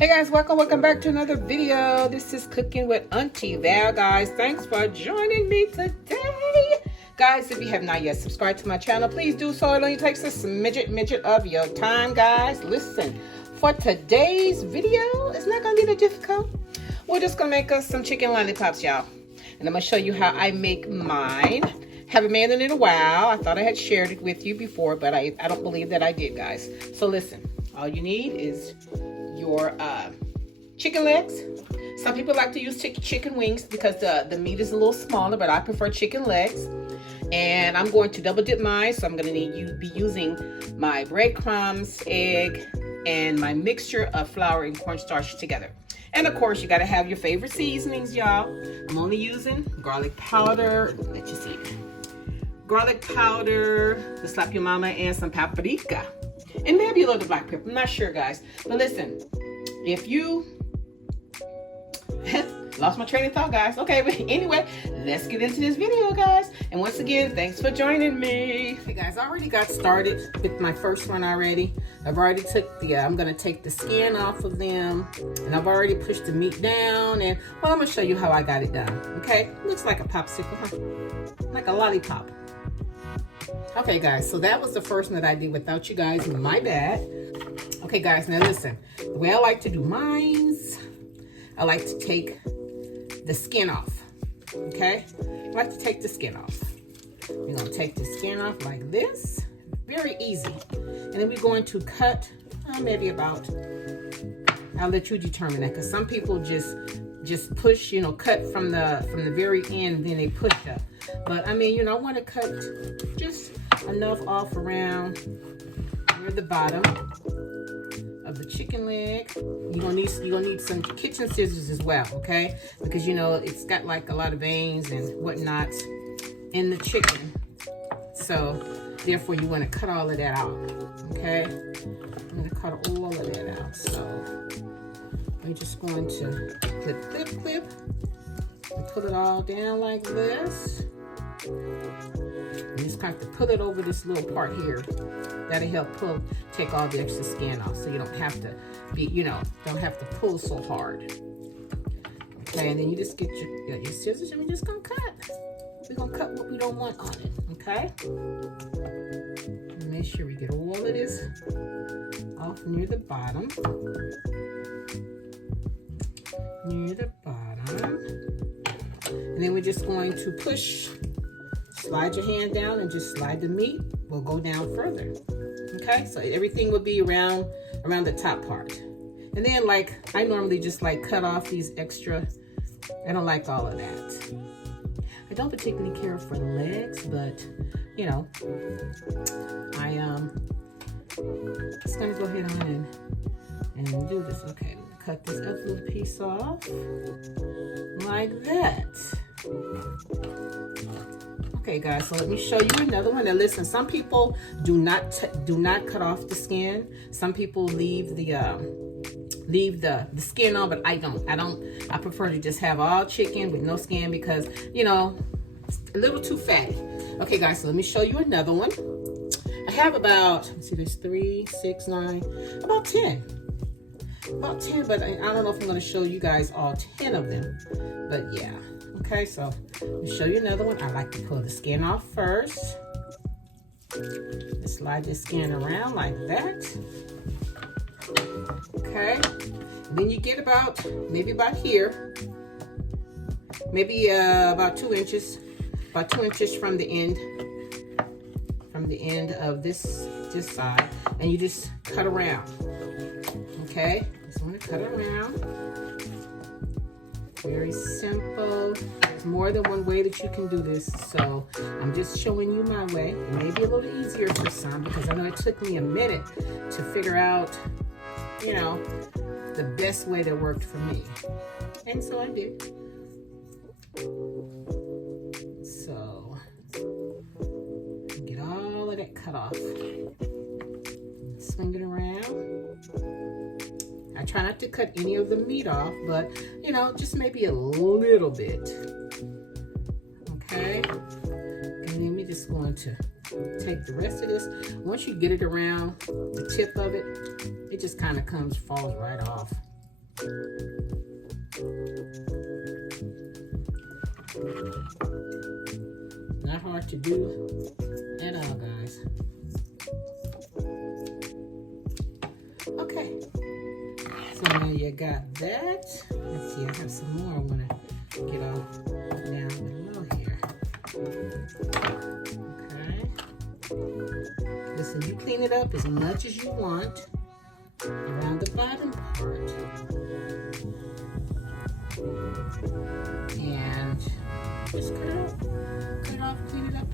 Hey guys, welcome back to another video. This is Cooking with Auntie Val, guys. Thanks for joining me today. Guys, if you have not yet subscribed to my channel, please do so. It only takes a smidget of your time, guys. Listen, for today's video, it's not gonna be that difficult. We're just gonna make us some chicken lollipops, y'all. And I'm gonna show you how I make mine. Haven't made it in a while. I thought I had shared it with you before, but I don't believe that I did, guys. So listen, all you need is your chicken legs. Some people like to use chicken wings because the meat is a little smaller, but I prefer chicken legs. And I'm going to double dip mine, so I'm going to be using my breadcrumbs, egg, and my mixture of flour and cornstarch together. And of course, you got to have your favorite seasonings, y'all. I'm only using garlic powder. Let you see. Garlic powder, the slap your mama, and some paprika. And maybe a little black pepper. I'm not sure, guys. But listen, if you lost my train of thought, guys. Okay, but anyway, let's get into this video, guys. And once again, thanks for joining me. Hey guys, I already got started with my first one already. I've already took the I'm gonna take the skin off of them, and I've already pushed the meat down, and well, I'm gonna show you how I got it done. Okay, looks like a popsicle, huh? Like a lollipop. Okay guys, so that was the first one that I did without you guys, my bad. Okay guys, now listen, the way I like to do mines, I like to take the skin off, okay? I like to take the skin off. We're gonna take the skin off like this, very easy. And then we're going to cut, maybe about, I'll let you determine that, because some people just push, you know, cut from the very end, and then they push up. But I mean, you know, I want to cut just enough off around near the bottom of the chicken leg. You're gonna need some kitchen scissors as well, okay? Because you know it's got like a lot of veins and whatnot in the chicken, so therefore you want to cut all of that out, okay? I'm gonna cut all of that out, so we're just going to clip and pull it all down like this. You just have to pull it over this little part here. That'll help take all the extra skin off, so you don't have to be, you know, don't have to pull so hard. Okay, and then you just get your scissors, and we're just gonna cut. We're gonna cut what we don't want on it, okay? And make sure we get all of this off near the bottom. Near the bottom. And then we're just going to push. Slide your hand down and just slide the meat. We'll go down further. Okay, so everything will be around the top part. And then, like, I normally just like cut off these extra. I don't like all of that. I don't particularly care for the legs, but you know, I just gonna go ahead on and do this. Okay, cut this other little piece off like that. Okay guys, so let me show you another one. Now listen, some people do not cut off the skin. Some people leave the skin on, but I don't. I prefer to just have all chicken with no skin because, you know, it's a little too fatty. Okay guys, so let me show you another one. I have about, let's see, there's 3, 6, 9, about 10. About 10, but I don't know if I'm going to show you guys all 10 of them. But yeah. Okay, so let me show you another one. I like to pull the skin off first. Just slide the skin around like that. Okay. And then you get about, maybe about here. Maybe about 2 inches. About 2 inches from the end. From the end of this side. And you just cut around. Okay. Just want to cut around. Very simple. There's more than one way that you can do this, so I'm just showing you my way. It may be a little easier for some because I know it took me a minute to figure out, you know, the best way that worked for me. And so I did. So get all of that cut off. Swing it around. I try not to cut any of the meat off, but, you know, just maybe a little bit. Okay? And then we're just going to take the rest of this. Once you get it around the tip of it, it just kind of falls right off. Not hard to do at all, guys. Okay, so now you got that. Let's see, I have some more I want to get off down below here. Okay. Listen, you clean it up as much as you want around the bottom part. And just cut it off, clean it up.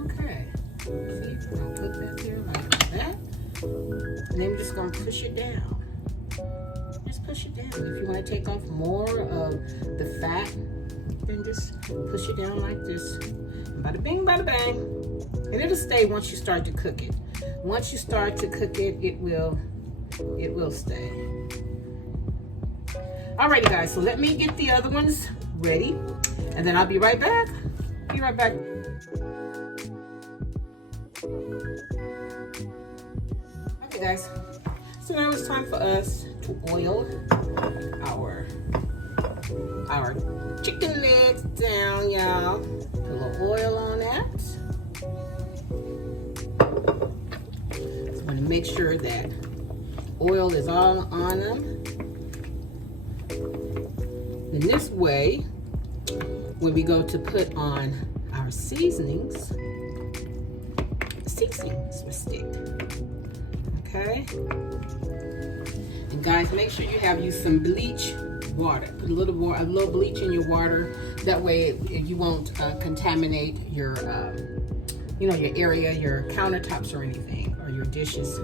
Okay, see, I'm gonna put that there like that. And then we're just gonna push it down. Just push it down. If you want to take off more of the fat, then just push it down like this. And bada bing, bada bang. And it'll stay once you start to cook it. Once you start to cook it, it will stay. Alrighty guys, so let me get the other ones ready and then I'll be right back. Be right back. Okay guys, so now it's time for us to oil our chicken legs down, y'all. Put a little oil on that. Just want to make sure that oil is all on them. In this way, when we go to put on our seasonings, the seasonings will stick. Okay? And guys, make sure you have used some bleach water. Put a little bleach in your water. That way you won't contaminate your, your area, your countertops or anything, or your dishes.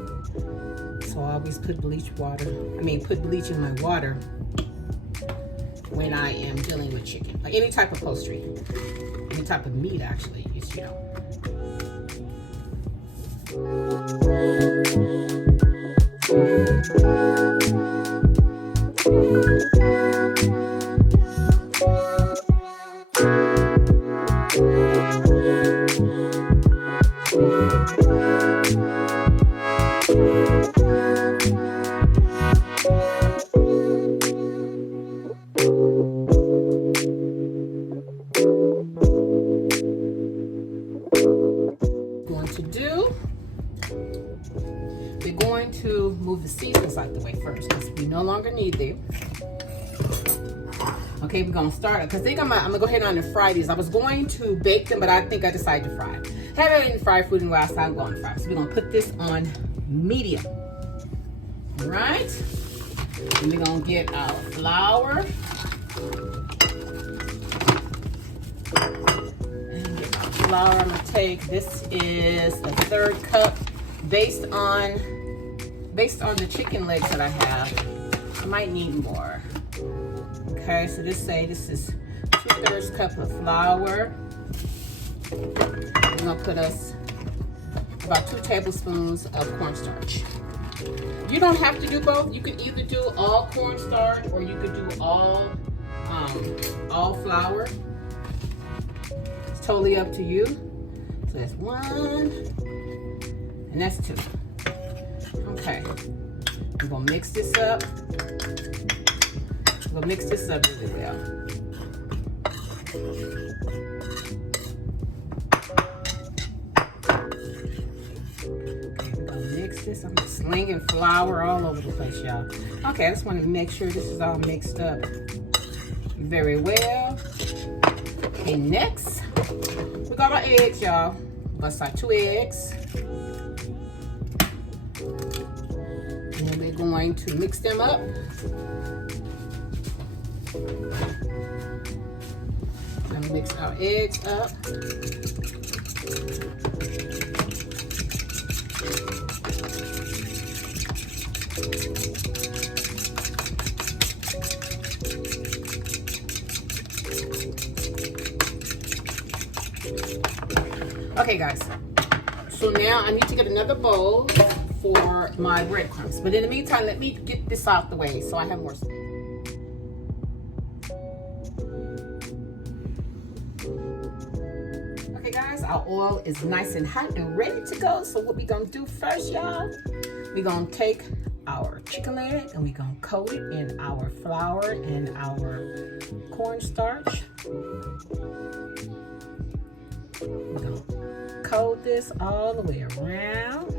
So I always put bleach in my water when I am dealing with chicken, like any type of poultry, any type of meat actually, We're going to move the seasonings out the way first because we no longer need them. Okay, we're gonna start because I'm gonna go ahead on and fry these. I was going to bake them, but I think I decided to fry. Haven't eaten fried food in a while, so I'm going to fry. So we're gonna put this on medium. All right, and we're gonna get our flour. Flour I'm gonna take. This is the 3rd cup based on the chicken legs that I have. I might need more. Okay, so this is 2/3 cup of flour. I'm gonna put us about 2 tablespoons of cornstarch. You don't have to do both. You could either do all cornstarch or you could do all flour. Totally up to you. So that's 1 and that's 2. Okay, we're gonna mix this up. We're gonna mix this up really well. Okay, we're gonna mix this. I'm just slinging flour all over the place, y'all. Okay, I just want to make sure this is all mixed up very well. Okay, next. We got our eggs, y'all. Bust our 2 eggs. And then we're going to mix them up. And mix our eggs up. Okay guys, so now I need to get another bowl for my breadcrumbs. But in the meantime, let me get this out the way so I have more space. our oil is nice and hot and ready to go. So what we gonna do first, y'all? We gonna take our chicken leg and we gonna coat it in our flour and our cornstarch. We're gonna coat this all the way around.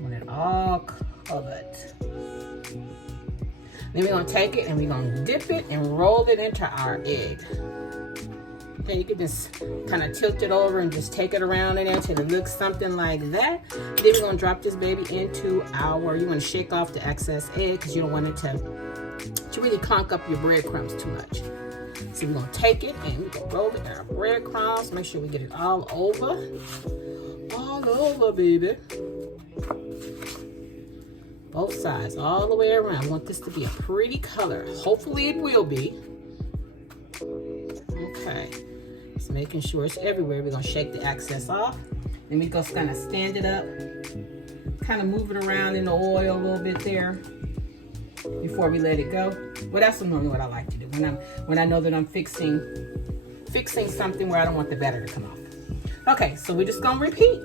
Want it all covered. Then we're gonna take it and we're gonna dip it and roll it into our egg. Okay, you can just kind of tilt it over and just take it around in there till it looks something like that. Then we're gonna drop this baby into our, you wanna shake off the excess egg because you don't want it to really clunk up your breadcrumbs too much. So we're gonna take it and we're gonna roll it in our breadcrumbs. Make sure we get it all over, baby. Both sides, all the way around. I want this to be a pretty color. Hopefully it will be. Okay, just making sure it's everywhere. We're gonna shake the excess off. Then we go kind of stand it up, kind of move it around in the oil a little bit there before we let it go. Well, that's normally what I like to do when I know that I'm fixing something where I don't want the batter to come off. Okay, so we're just gonna repeat.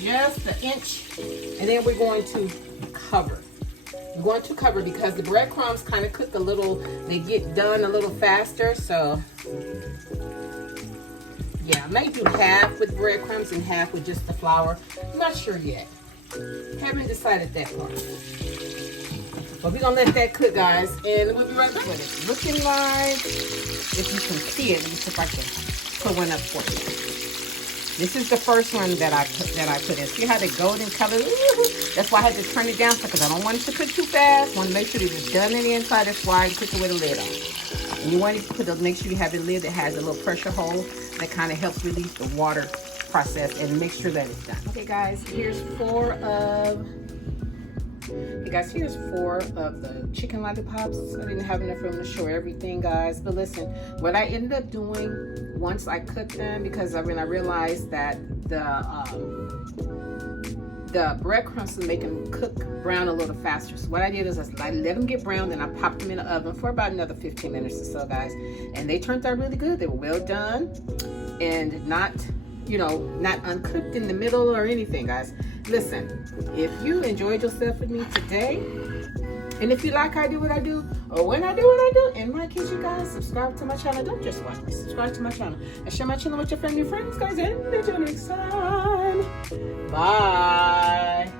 Just an inch, and then we're going to cover. We're going to cover because the breadcrumbs kind of cook a little, they get done a little faster. So yeah, I may do half with breadcrumbs and half with just the flour. I'm not sure yet. Haven't decided that part. But we're gonna let that cook, guys, and we'll be right back with it. Looking like, if you can see it, let me see if I can put one up for you. This is the first one that I put in. See how the golden color? That's why I had to turn it down because I don't want it to cook too fast. I want to make sure that it's done on the inside. That's why I cook it with a lid on. And you want to make sure you have a lid that has a little pressure hole that kind of helps release the water process and make sure that it's done. Okay, guys, here's four of the chicken lollipops. I didn't have enough room to show everything, guys. But listen, what I ended up doing once I cooked them, because I realized that the breadcrumbs will make them cook brown a little faster. So what I did is I let them get brown, then I popped them in the oven for about another 15 minutes or so, guys. And they turned out really good. They were well done and not uncooked in the middle or anything, guys. Listen, if you enjoyed yourself with me today, and if you like how I do what I do, or when I do what I do, in my case, you guys, subscribe to my channel. Don't just watch me, subscribe to my channel. And share my channel with your family and friends, guys. And until next time, bye.